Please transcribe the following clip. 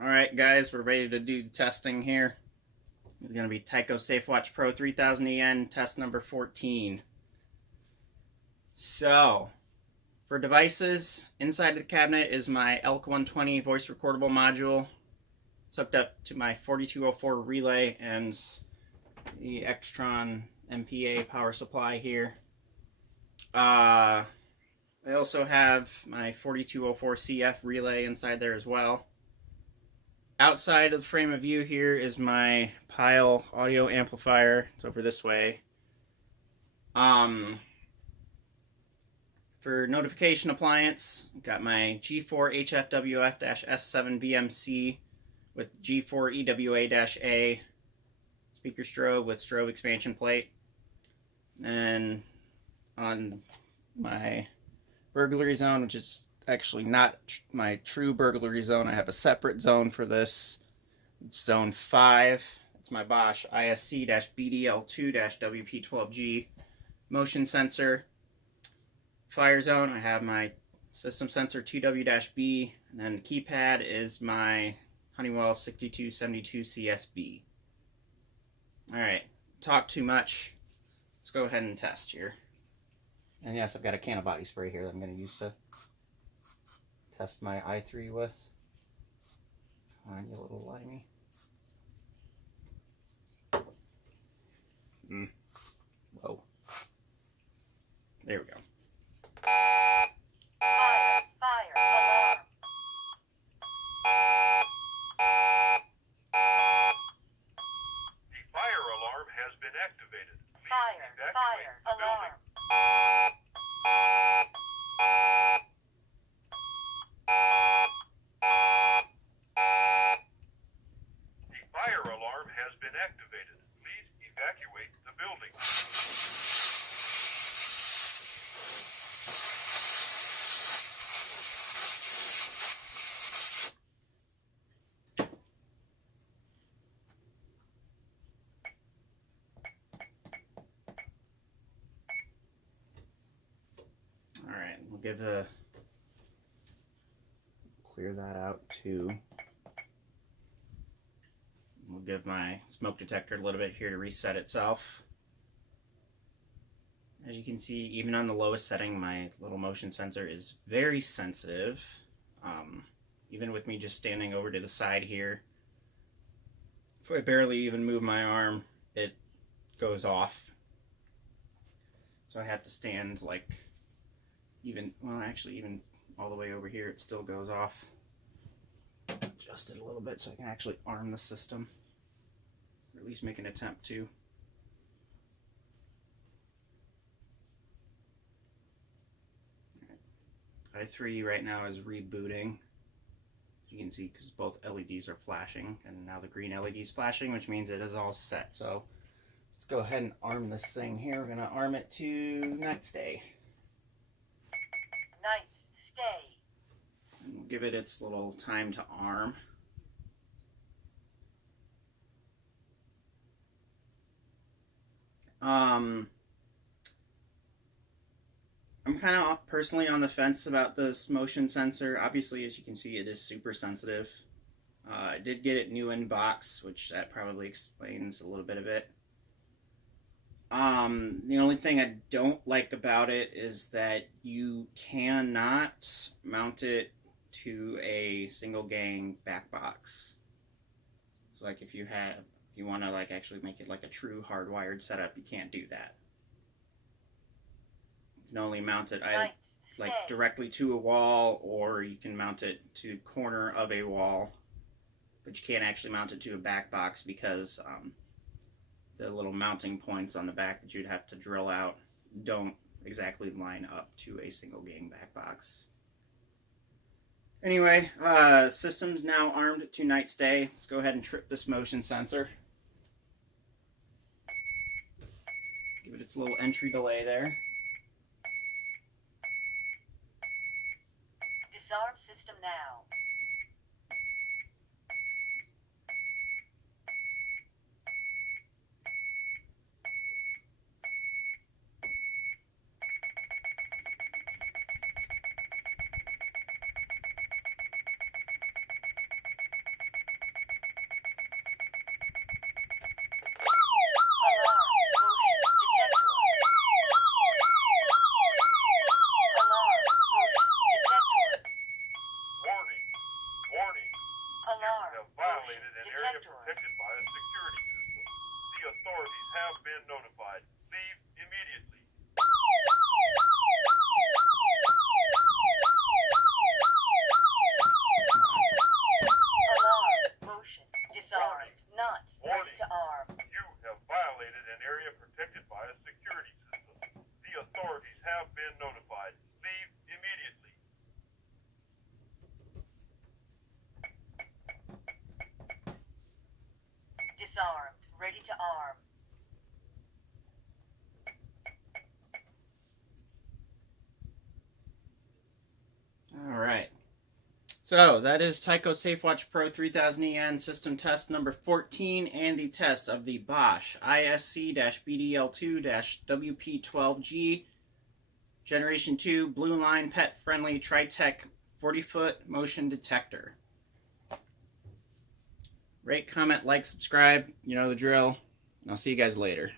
Alright guys, we're ready to do testing here. It's going to be Tyco Safwwatch Pro 3000 EN, test number 14. So, for devices, inside the cabinet is my ELK 120 voice recordable module. It's hooked up to my 4204 relay and the Extron MPA power supply here. I also have my 4204 CF relay inside there as well. Outside of the frame of view here is my Pile audio amplifier. It's over this way. For notification appliance, I've got my G4 HFWF-S7 VMC with G4 EWA-A speaker strobe with strobe expansion plate. And on my burglary zone, which is actually not my true burglary zone, I have a separate zone for this. It's zone 5. It's my Bosch ISC-BDL2-WP12G motion sensor. Fire zone, I have my system sensor 2W-B, and then the keypad is my Honeywell 6272 CSB. Alright, talk too much. Let's go ahead and test here. And yes, I've got a can of body spray here that I'm going to use to test my i3 with. Come on, you little limey. Whoa. There we go. Fire alarm. The fire alarm has been activated. Please Fire evacuate the alarm. building. The fire alarm has been activated. Please evacuate the building. Alright, we'll clear that out too. We'll give my smoke detector a little bit here to reset itself. As you can see, even on the lowest setting, my little motion sensor is very sensitive. Even with me just standing over to the side here, if I barely even move my arm, it goes off. So I have to stand like even all the way over here, it still goes off. Adjust it a little bit so I can actually arm the system, or at least make an attempt to. i3 right now is rebooting. You can see because both LEDs are flashing, and now the green LED is flashing, which means it is all set. So let's go ahead and arm this thing here. We're going to arm it to night stay. Night stay. And we'll give it its little time to arm. I'm kind of personally on the fence about this motion sensor. Obviously, as you can see, it is super sensitive. I did get it new in box, which that probably explains a little bit of it. The only thing I don't like about it is that you cannot mount it to a single gang back box. So like if you want to like actually make it like a true hardwired setup, you can't do that. You can only mount it like directly to a wall, or you can mount it to the corner of a wall, but you can't actually mount it to a back box because the little mounting points on the back that you'd have to drill out don't exactly line up to a single gang back box. Anyway, system's now armed to night stay. Let's go ahead and trip this motion sensor. Give it its little entry delay there. Disarm system now. Alarm. You have violated an area Detector. protected by a security system. The authorities have been notified. Leave immediately. Alarm. Motion. Disarmed. Not ready to arm. You have violated an area protected by a security system. The authorities have been notified. Leave immediately. Disarmed. Ready to arm. All right. So that is Tyco Safwwatch Pro 3000EN system test number 14 and the test of the Bosch ISC-BDL2-WP12G Generation 2 Blue Line Pet Friendly Tritech 40-foot motion detector. Rate, comment, like, subscribe. You know the drill. And I'll see you guys later.